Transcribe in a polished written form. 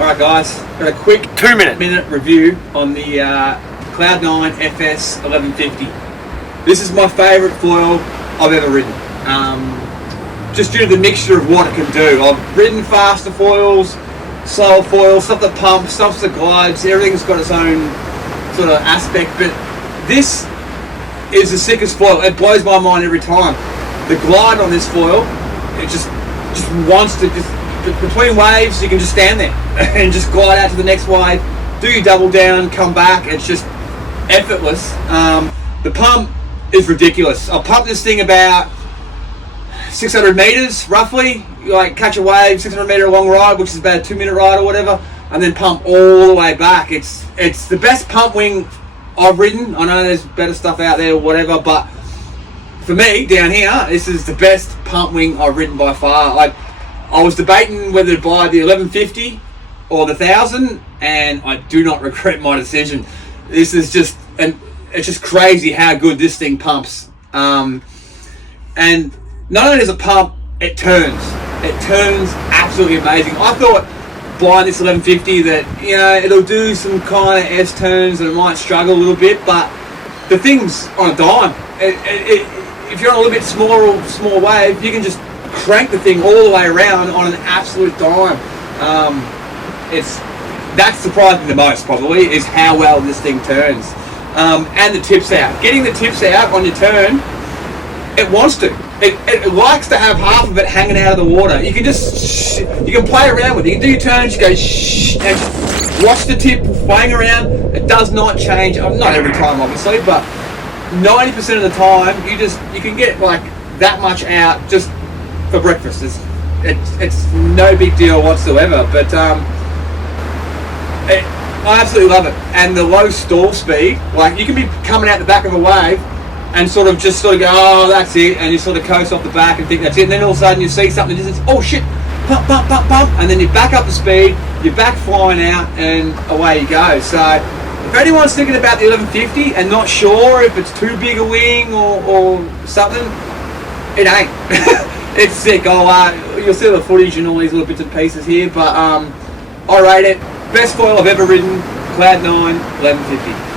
Alright guys, got a quick 2-minute review on the cloud9 fs-1150. This is my favourite foil I've ever ridden. Just due to the mixture of what it can do. I've ridden faster foils, slower foils, stuff that pumps, stuff that glides, everything's got its own sort of aspect, but this is the sickest foil. It blows my mind every time. The glide on this foil, it just wants to between waves, you can just stand there and just glide out to the next wave, do your double down, come back. It's just effortless. The pump is ridiculous. I'll pump this thing about 600 meters roughly. You like catch a wave, 600 meter long ride, which is about a 2-minute ride or whatever, and then pump all the way back. It's the best pump wing I've ridden. I know there's better stuff out there or whatever, but for me down here, this is the best pump wing I've ridden by far. Like, I was debating whether to buy the 1150 or the 1000, and I do not regret my decision. This is just, and it's just crazy how good this thing pumps. And not only does it pump, it turns. It turns absolutely amazing. I thought buying this 1150 that, you know, it'll do some kind of S turns and it might struggle a little bit, but the thing's on a dime. If you're on a little bit small wave, you can just crank the thing all the way around on an absolute dime. That's surprising the most probably, is how well this thing turns. And the tips out. Getting the tips out on your turn, it wants to. It likes to have half of it hanging out of the water. You can just, you can play around with it. You can do your turns, you go shh, and just watch the tip playing around. It does not change. Not every time obviously, but 90% of the time you can get like that much out just for breakfast. It's no big deal whatsoever, but I absolutely love it. And the low stall speed, like you can be coming out the back of a wave and sort of go, oh, that's it, and you sort of coast off the back and think that's it, and then all of a sudden you see something in the distance, oh shit, pump, pump, pump, pump, and then you back up the speed, you're back flying out, and away you go. So if anyone's thinking about the 1150 and not sure if it's too big a wing or something, it ain't. It's sick. You'll see the footage and all these little bits and pieces here, but I rate it. Best foil I've ever ridden, cloud9 1150.